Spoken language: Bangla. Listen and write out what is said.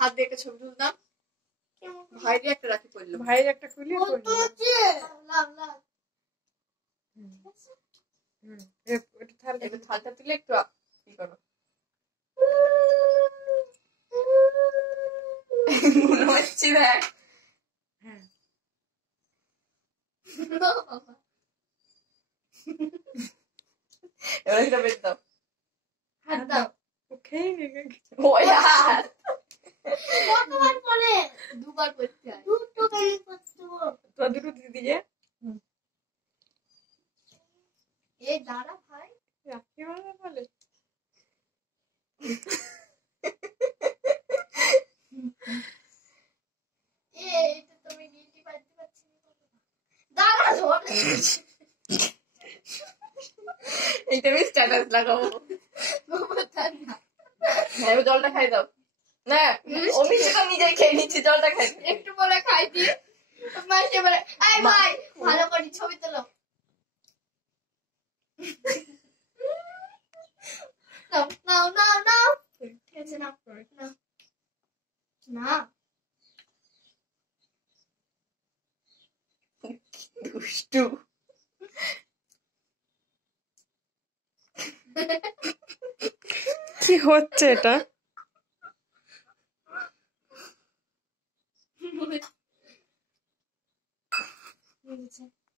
হাত দিয়ে একটা ছবি তুলতাম, ভাইরে একটা রাখি করলো, ভাইয়ের একটা খুলে থালটা তুলে একটু কি করো, মনে হচ্ছে ভাই। হ্যাঁ এবার একটা বের দাও, হাত দাও, খেয়ে নেবে। ও यार কতবার করে? দুবার করতে হয়। দুটো কেন করতে হবে? তো দুটো দিদি যে এই দাঁড়া ভাই, রাখি বলে এইটা তুমি গিলটি পাইতে পারছি না। দাঁড়া ধর, এইটা আমি স্ট্যাটাস লাগাবো। এবার জলটা খাই দাও না, অমি সেটা নিজেই খেয়ে নিচ্ছি, জলটা খাই একটু পরে খাই দিয়ে মাসে বলে এই ভাই ভালো করে ছবি তোলো। নাও নাও নাও, ঠিক আছে না না দুষ্টু। কি হচ্ছে এটা?